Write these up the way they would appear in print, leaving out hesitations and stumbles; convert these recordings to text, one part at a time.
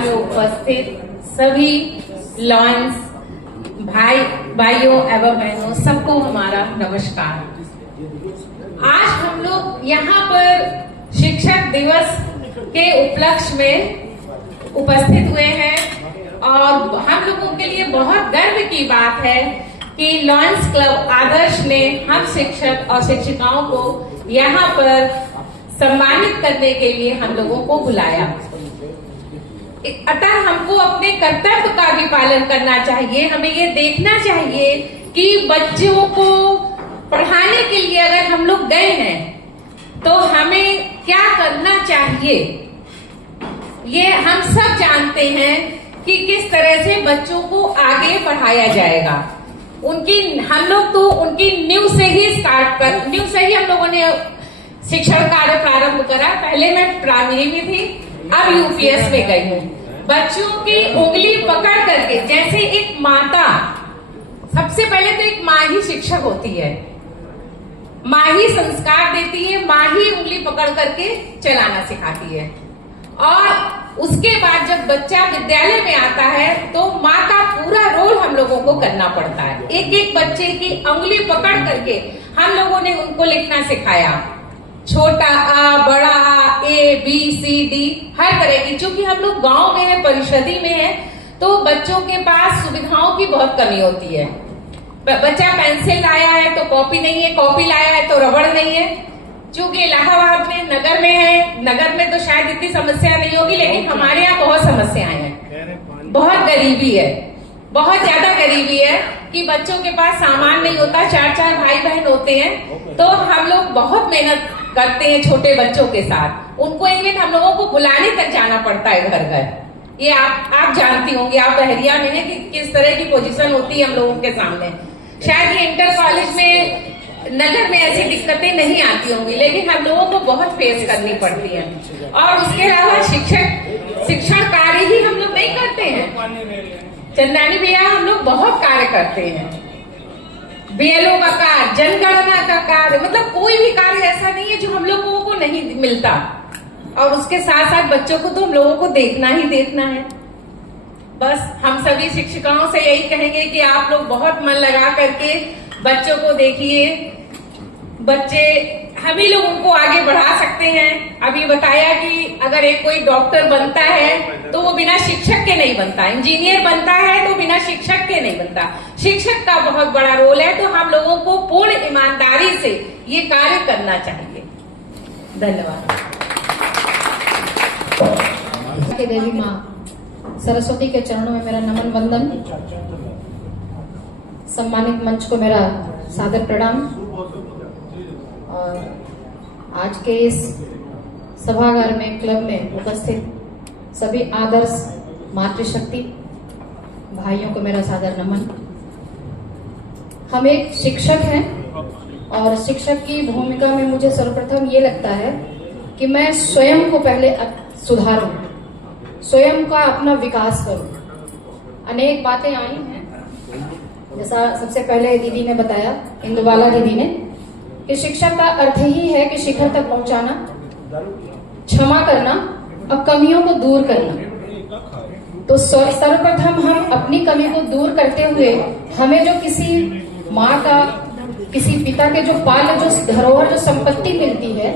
में उपस्थित सभी लॉयंस भाइयों एवं बहनों, सबको हमारा नमस्कार। आज हम लोग यहाँ पर शिक्षक दिवस के उपलक्ष्य में उपस्थित हुए हैं और हम लोगों के लिए बहुत गर्व की बात है कि लॉयंस क्लब आदर्श ने हम शिक्षक और शिक्षिकाओं को यहाँ पर सम्मानित करने के लिए हम लोगों को बुलाया। अतः हमको अपने कर्तव्य का भी पालन करना चाहिए। हमें ये देखना चाहिए कि बच्चों को पढ़ाने के लिए अगर हम लोग गए हैं तो हमें क्या करना चाहिए। ये हम सब जानते हैं कि किस तरह से बच्चों को आगे पढ़ाया जाएगा। हम लोग तो उनकी न्यू से ही हम लोगों ने शिक्षण कार्य प्रारंभ करा। पहले मैं प्राइमरी में थी, अब यूपीएस में गई हूँ। बच्चों की उंगली पकड़ करके, जैसे एक माता, सबसे पहले तो एक माँ ही शिक्षक होती है, माँ ही संस्कार देती है, माँ ही उंगली पकड़ करके चलाना सिखाती है। और उसके बाद जब बच्चा विद्यालय में आता है तो माँ का पूरा रोल हम लोगों को करना पड़ता है। एक एक बच्चे की उंगली पकड़ करके हम लोगों ने उनको लिखना सिखाया, छोटा आ, बड़ा आ, ए, बी, सी, डी, हर तरह की। चूंकि हम लोग गांव में है, परिषदी में है, तो बच्चों के पास सुविधाओं की बहुत कमी होती है। बच्चा पेंसिल लाया है तो कॉपी नहीं है, कॉपी लाया है तो रबड़ नहीं है। चूंकि इलाहाबाद में नगर में है, नगर में तो शायद इतनी समस्या नहीं होगी, लेकिन हमारे यहाँ बहुत समस्याएं हैं। बहुत गरीबी है, बहुत ज्यादा गरीबी है कि बच्चों के पास सामान नहीं होता, चार चार भाई बहन होते हैं। तो हम लोग बहुत मेहनत करते हैं छोटे बच्चों के साथ। उनको इवन हम लोगों को बुलाने तक जाना पड़ता है घर घर। ये आप जानती होंगी, आप बहरिया में है कि किस तरह की पोजीशन होती है हम लोगों के सामने। शायद ये इंटर कॉलेज में नगर में ऐसी दिक्कतें नहीं आती होंगी, लेकिन हम लोगों को बहुत फेस करनी पड़ती है। और उसके अलावा शिक्षण कार्य ही हम लोग नहीं करते हैं। चंदानी भैया, हम लोग बहुत कार्य करते हैं। बीएलओ का कार्य, जनगणना का कार्य, मतलब कोई भी कार्य ऐसा नहीं है जो हम लोगों को नहीं मिलता। और उसके साथ साथ बच्चों को तो हम लोगों को देखना ही देखना है। बस हम सभी शिक्षिकाओं से यही कहेंगे कि आप लोग बहुत मन लगा करके बच्चों को देखिए। बच्चे, हम ही लोग उनको आगे बढ़ा सकते हैं। अभी बताया कि अगर एक कोई डॉक्टर बनता है तो वो बिना शिक्षक के नहीं बनता, इंजीनियर बनता है तो बिना शिक्षक के नहीं बनता। शिक्षक का बहुत बड़ा रोल है, तो हम लोगों को पूर्ण ईमानदारी से ये कार्य करना चाहिए। धन्यवाद। देवी माँ सरस्वती के चरणों में मेरा नमन वंदन। सम्मानित मंच को मेरा सादर प्रणाम। और आज के इस सभागार में, क्लब में उपस्थित सभी आदर्श मातृशक्ति भाइयों को मेरा सादर नमन। हम एक शिक्षक हैं और शिक्षक की भूमिका में मुझे सर्वप्रथम ये लगता है कि मैं स्वयं को पहले सुधारूं, स्वयं का अपना विकास करूं। अनेक बातें आई हैं, जैसा सबसे पहले दीदी ने बताया, इंदुबाला दीदी ने, कि शिक्षा का अर्थ ही है कि शिखर तक पहुंचाना, क्षमा करना और कमियों को दूर करना। तो सर्वप्रथम हम अपनी कमी को दूर करते हुए हमें जो किसी माँ का, किसी पिता के जो धरोहर, जो संपत्ति मिलती है,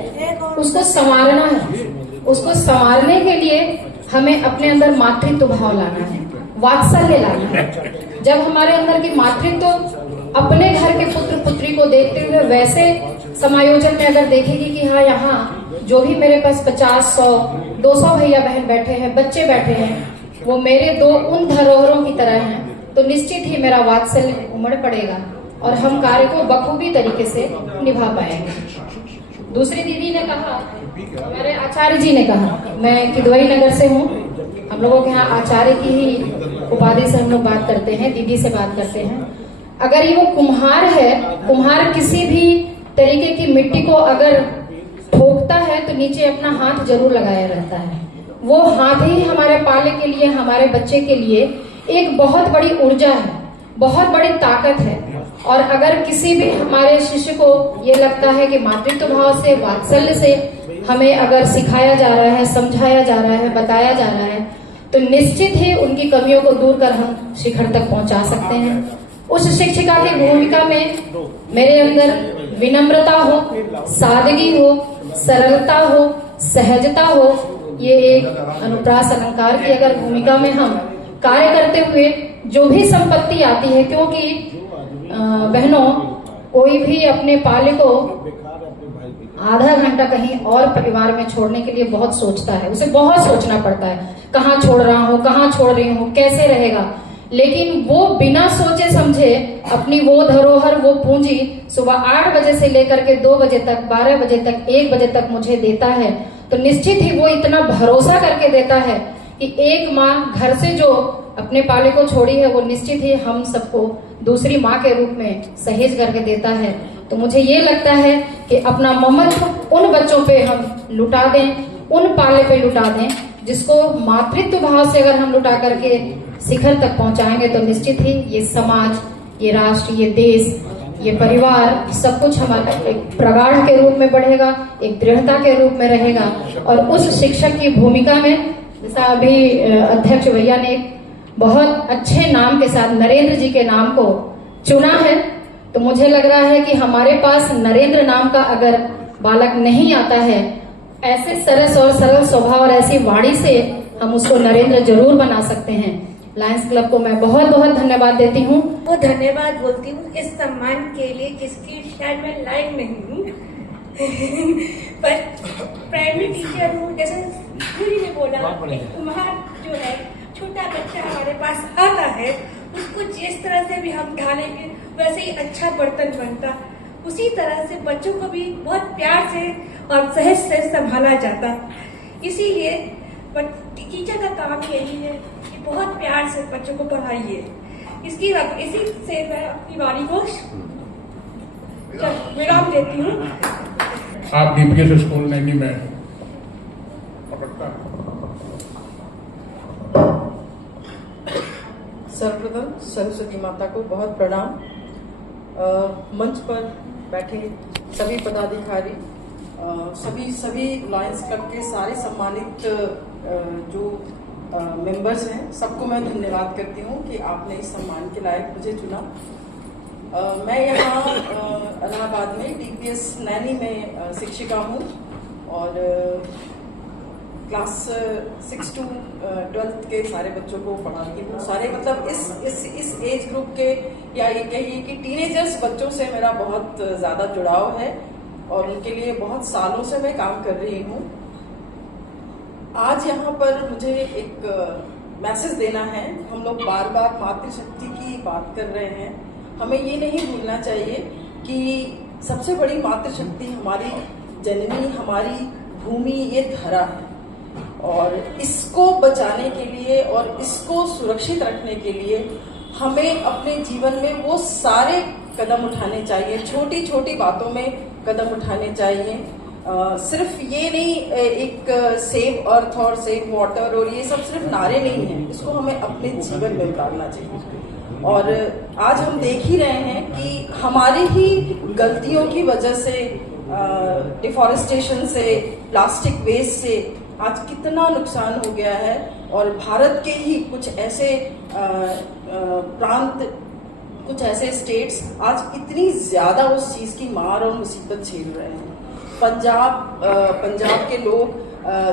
उसको संवारना है। उसको संवारने के लिए हमें अपने अंदर मातृत्व भाव लाना है, वात्सल्य लाना है। जब हमारे अंदर की मातृत्व अपने घर के पुत्र पुत्री को देखते हुए वैसे समायोजन में अगर देखेगी कि हाँ, यहाँ जो भी मेरे पास 50, 100, 200 भैया बहन बैठे हैं, बच्चे बैठे हैं, वो मेरे उन धरोहरों की तरह हैं, तो निश्चित ही मेरा वात्सल्य उमड़ पड़ेगा और हम कार्य को बखूबी तरीके से निभा पाएंगे। दूसरी दीदी ने कहा, हमारे आचार्य जी ने कहा, मैं किदवई नगर से हूँ, हम लोगों के यहाँ आचार्य की ही उपाधि से हम लोग बात करते हैं, दीदी से बात करते हैं। अगर ये वो कुम्हार है, कुम्हार किसी भी तरीके की मिट्टी को अगर ठोकता है तो नीचे अपना हाथ जरूर लगाया रहता है। वो हाथ ही हमारे पाले के लिए, हमारे बच्चे के लिए एक बहुत बड़ी ऊर्जा है, बहुत बड़ी ताकत है। और अगर किसी भी हमारे शिष्य को ये लगता है कि मातृत्व भाव से, वात्सल्य से हमें अगर सिखाया जा रहा है, समझाया जा रहा है, बताया जा रहा है, तो निश्चित ही उनकी कमियों को दूर कर हम शिखर तक पहुंचा सकते हैं। उस शिक्षिका की भूमिका में मेरे अंदर विनम्रता हो, सादगी हो, सरलता हो, सहजता हो, ये एक अनुप्रास अलंकार की अगर भूमिका में हम कार्य करते हुए जो भी संपत्ति आती है, क्योंकि बहनों कोई भी अपने पाले को आधा घंटा कहीं और परिवार में छोड़ने के लिए बहुत सोचता है, उसे बहुत सोचना पड़ता है, कहाँ छोड़ रहा हूँ, कहाँ छोड़ रही हूँ, कैसे रहेगा। लेकिन वो बिना सोचे समझे अपनी वो धरोहर, वो पूंजी सुबह 8 बजे से लेकर के 2 बजे तक, 12 बजे तक, 1 बजे तक मुझे देता है, तो निश्चित ही वो इतना भरोसा करके देता है कि एक माँ घर से जो अपने पाले को छोड़ी है, वो निश्चित ही हम सबको दूसरी माँ के रूप में सहेज करके देता है। तो मुझे ये लगता है कि अपना ममत्व उन बच्चों पे हम लुटा दें, उन पाले पे लुटा दें, जिसको मातृत्व भाव से अगर हम लुटा करके शिखर तक पहुंचाएंगे तो निश्चित ही ये समाज, ये राष्ट्र, ये देश, ये परिवार सब कुछ हमारा एक प्रगाढ़ के रूप में बढ़ेगा, एक दृढ़ता के रूप में रहेगा। और उस शिक्षक की भूमिका में जैसा अभी अध्यक्ष भैया ने एक बहुत अच्छे नाम के साथ नरेंद्र जी के नाम को चुना है, तो मुझे लग रहा है कि हमारे पास नरेंद्र नाम का अगर बालक नहीं आता है, ऐसे सरस और सरल स्वभाव और ऐसी वाणी से हम उसको नरेंद्र जरूर बना सकते हैं। लायंस क्लब को मैं बहुत बहुत धन्यवाद देती हूँ। वो धन्यवाद बोलती हूँ इस सम्मान के लिए जिसकी शायद मैं लायक नहीं हूँ पर प्राइमरी टीचर हूँ। जैसे जूरी ने बोला, वहाँ जो है छोटा बच्चा हमारे पास आता है, उसको जिस तरह से भी हम ढालेंगे वैसे ही अच्छा बर्तन बनता, उसी तरह से बच्चों को भी बहुत प्यार से और सहज से संभाला जाता। इसीलिए टीचर का काम यही है कि बहुत प्यार से बच्चों को पढ़ाइए। इसी से मैं अपनी वाणी को विराम देती हूँ। आप डीपीएस स्कूल नैनी में सर्वप्रथम सरस्वती माता को बहुत प्रणाम। मंच पर बैठे सभी पदाधिकारी, सभी लायंस क्लब के सारे सम्मानित जो मेंबर्स हैं, सबको मैं धन्यवाद करती हूँ कि आपने इस सम्मान के लायक मुझे चुना। मैं यहाँ इलाहाबाद में डीपीएस नैनी में शिक्षिका हूँ और क्लास 6 to 12 के सारे बच्चों को पढ़ाती हूँ। सारे मतलब इस एज ग्रुप के, या ये कहिए कि टीनेजर्स बच्चों से मेरा बहुत ज्यादा जुड़ाव है और उनके लिए बहुत सालों से मैं काम कर रही हूँ। आज यहाँ पर मुझे एक मैसेज देना है। हम लोग बार बार मातृशक्ति की बात कर रहे हैं, हमें ये नहीं भूलना चाहिए कि सबसे बड़ी मातृशक्ति हमारी जननी, हमारी भूमि, ये धरा है और इसको बचाने के लिए और इसको सुरक्षित रखने के लिए हमें अपने जीवन में वो सारे कदम उठाने चाहिए, छोटी छोटी बातों में कदम उठाने चाहिए। सिर्फ ये नहीं एक सेव अर्थ और सेव वाटर और ये सब सिर्फ नारे नहीं हैं, इसको हमें अपने जीवन में उतारना चाहिए। और आज हम देख ही रहे हैं कि हमारी ही गलतियों की वजह से, डिफॉरेस्टेशन से, प्लास्टिक वेस्ट से आज कितना नुकसान हो गया है और भारत के ही कुछ ऐसे प्रांत, कुछ ऐसे स्टेट्स आज इतनी ज्यादा उस चीज की मार और मुसीबत झेल रहे हैं। पंजाब के लोग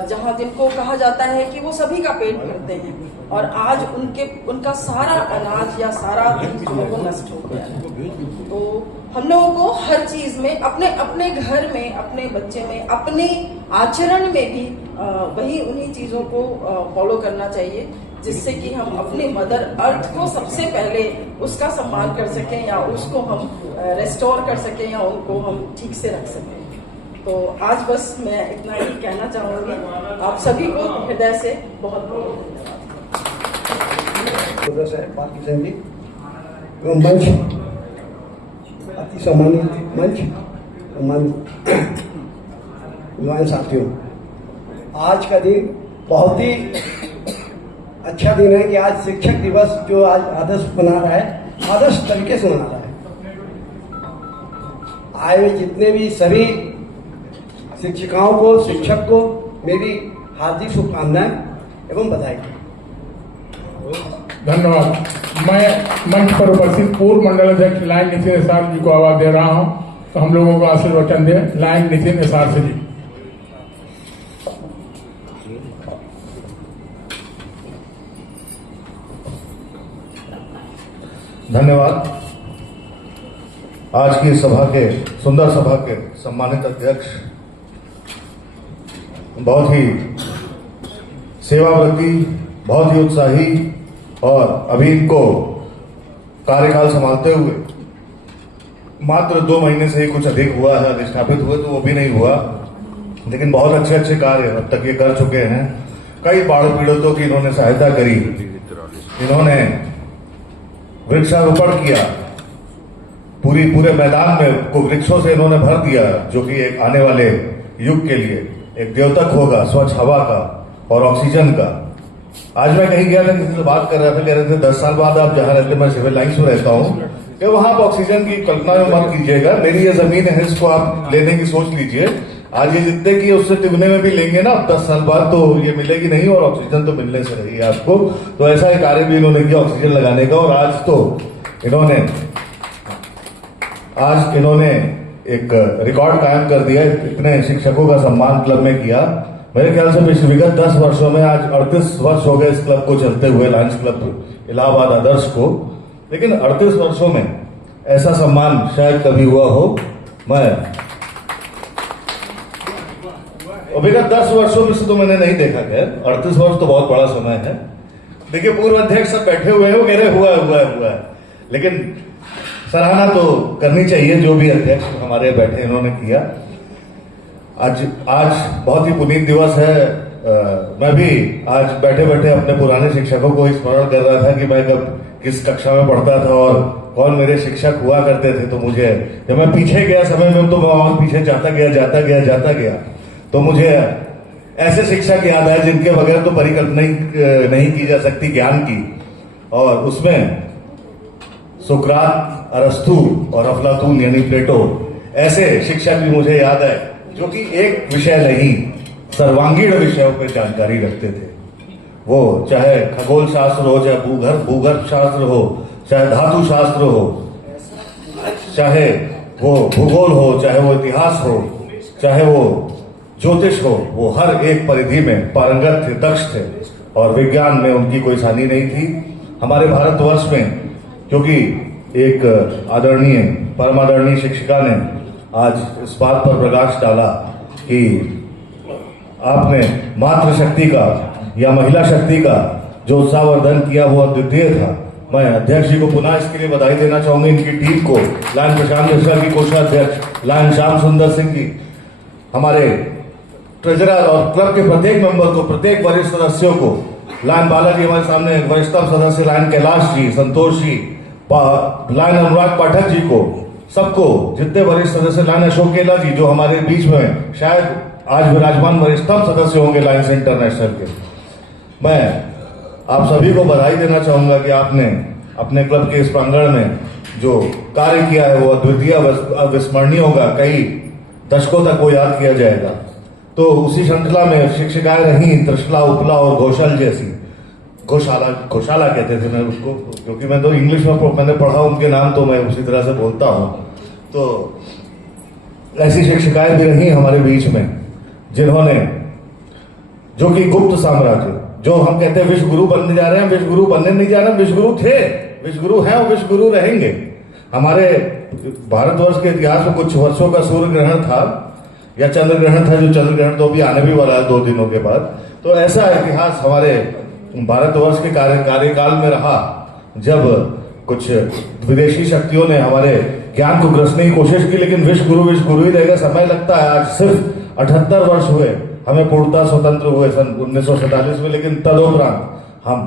जहाँ जिनको कहा जाता है कि वो सभी का पेट भरते हैं और आज उनका सारा अनाज या सारा चीज जो है वो नष्ट हो गया है। तो हम लोगों को हर चीज में, अपने घर में, अपने बच्चे में, अपने आचरण में भी वही उन्हीं चीजों को फॉलो करना चाहिए जिससे कि हम अपने मदर अर्थ को सबसे पहले उसका सम्मान कर सकें या उसको हम रेस्टोर कर सकें या उनको हम ठीक से रख सकें। तो आज बस मैं इतना ही कहना चाहूंगी। आप सभी को हृदय से बहुत बहुत धन्यवाद। मंच, अति सम्मानित मंच, सम्मानित युवा साथियों, आज का दिन बहुत ही अच्छा दिन है कि आज शिक्षक दिवस जो आज आदर्श बना रहा है, आदर्श तरीके से मना रहा है। आए हुए जितने भी सभी शिक्षिकाओं को, शिक्षक को मेरी हार्दिक शुभकामनाएं एवं बधाई। धन्यवाद। मैं मंच पर उपस्थित पूर्व मंडल अध्यक्ष लाइन नितिन एसार जी को आवाज दे रहा हूं, तो हम लोगों को आशीर्वचन दे। लाइन नितिन एसार जी। धन्यवाद। आज की सभा के सुंदर सभा के सम्मानित अध्यक्ष, बहुत ही सेवाव्रती, बहुत ही उत्साही और अभी इनको कार्यकाल संभालते हुए मात्र 2 महीने से ही कुछ अधिक हुआ है, अधिष्ठापित हुए तो वो भी नहीं हुआ, लेकिन बहुत अच्छे अच्छे कार्य अब तक ये कर चुके हैं। कई बाढ़ पीड़ितों की इन्होंने सहायता करी, इन्होंने वृक्षारोपण किया, पूरे मैदान में को वृक्षों से इन्होंने भर दिया, जो कि एक आने वाले युग के लिए एक द्योतक होगा स्वच्छ हवा का और ऑक्सीजन का। आज मैं कहीं गया था, किसी से बात कर रहा था, कह रहे थे 10 साल बाद आप जहां रहते, मैं सिविल लाइन्स में रहता हूं, कि वहां आप ऑक्सीजन की कल्पना में मत कीजिएगा, मेरी ये जमीन है, इसको आप लेने की सोच लीजिए। आज ये जितने की उससे तिगुने में भी लेंगे ना 10 साल बाद, तो ये मिलेगी नहीं और ऑक्सीजन तो मिलने से रही है आपको। तो ऐसा ही कार्य भी इन्होंने किया ऑक्सीजन लगाने का। और आज इन्होंने एक रिकॉर्ड कायम कर दिया, इतने शिक्षकों का सम्मान क्लब में किया। मेरे ख्याल से पिछले विगत 10 वर्षों में आज 38 वर्ष हो गए इस क्लब को चलते हुए, लायंस क्लब इलाहाबाद आदर्श को, लेकिन 38 वर्षों में ऐसा सम्मान शायद कभी हुआ हो। मैं विगत 10 वर्षों में से तो मैंने नहीं देखा, खैर 38 वर्ष तो बहुत बड़ा समय है। देखिए पूर्व अध्यक्ष सब बैठे हुए हैं, वो कह रहे हुआ है, लेकिन सराहना तो करनी चाहिए जो भी अध्यक्ष हमारे बैठे इन्होंने किया। आज बहुत ही पुनीत दिवस है। मैं भी आज बैठे बैठे अपने पुराने शिक्षकों को स्मरण कर रहा था कि मैं कब किस कक्षा में पढ़ता था और कौन मेरे शिक्षक हुआ करते थे। तो मुझे जब मैं पीछे गया समय में, तो मैं और पीछे जाता गया तो मुझे ऐसे शिक्षक याद आए जिनके बगैर तो परिकल्पना नहीं की जा सकती ज्ञान की। और उसमें सुकरात, अरस्तु और अफलातून यानी प्लेटो, ऐसे शिक्षक भी मुझे याद है जो कि एक विषय नहीं, सर्वांगीण विषयों पर जानकारी रखते थे। वो चाहे खगोल शास्त्र हो, चाहे भूगर्भ शास्त्र हो, चाहे धातु शास्त्र हो, चाहे वो भूगोल हो, चाहे वो इतिहास हो, चाहे वो ज्योतिष हो, वो हर एक परिधि में पारंगत थे, दक्ष थे और विज्ञान में उनकी कोई सानी नहीं थी। हमारे भारतवर्ष में क्योंकि एक आदरणीय परम आदरणीय शिक्षिका ने आज इस बात पर प्रकाश डाला कि आपने मातृशक्ति का या महिला शक्ति का जो उत्साहवर्धन किया वो अद्वितीय था। मैं अध्यक्ष जी को पुनः इसके लिए बधाई देना चाहूंगा, इनकी टीम को, लायन प्रशांत मिश्रा की कोषाध्यक्ष, लायन श्याम सुंदर सिंह जी, हमारे ट्रेजरर और क्लब के प्रत्येक मेंबर को, प्रत्येक वरिष्ठ सदस्यों को, लायन बालाजी हमारे सामने वरिष्ठतम सदस्य, लायन कैलाश जी, संतोष जी, लायन अनुराग पाठक जी को, सबको, जितने वरिष्ठ सदस्य, लायन अशोक केला जी जो हमारे बीच में शायद आज विराजमान वरिष्ठतम सदस्य होंगे लायंस इंटरनेशनल के, मैं आप सभी को बधाई देना चाहूंगा कि आपने अपने क्लब के इस प्रांगण में जो कार्य किया है वो अद्वितीय, अविस्मरणीय होगा, कई दशकों तक वो याद किया जाएगा। तो उसी श्रृंखला में शिक्षिकाएं रही त्रिशला, उपला और घोषाल जैसी, घोषाला कहते थे मैं उसको, क्योंकि मैं तो इंग्लिश में मैंने पढ़ा उनके नाम, तो मैं उसी तरह से बोलता हूं। तो ऐसी शिक्षिकाएं भी रही हमारे बीच में जिन्होंने, जो कि गुप्त साम्राज्य, जो हम कहते हैं विश्व गुरु बनने जा रहे हैं, विश्व गुरु बनने नहीं जा रहे हैं, विश्व गुरु थे, विश्व गुरु हैं और विश्व गुरु रहेंगे। हमारे भारतवर्ष के इतिहास में कुछ वर्षों का सूर्य ग्रहण था या चंद्र ग्रहण था, जो चंद्र ग्रहण तो अभी आने भी वाला है 2 दिनों के बाद। तो ऐसा इतिहास हमारे भारतवर्ष के कार्यकाल में रहा जब कुछ विदेशी शक्तियों ने हमारे ज्ञान को ग्रसने की कोशिश की, लेकिन विश्व गुरु ही रहेगा। समय लगता है, आज सिर्फ 78 वर्ष हुए हमें पूर्णतः स्वतंत्र हुए सन 1947 में, लेकिन तदुपरांत हम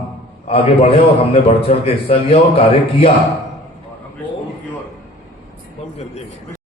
आगे बढ़े और हमने बढ़ चढ़ के हिस्सा लिया और कार्य किया।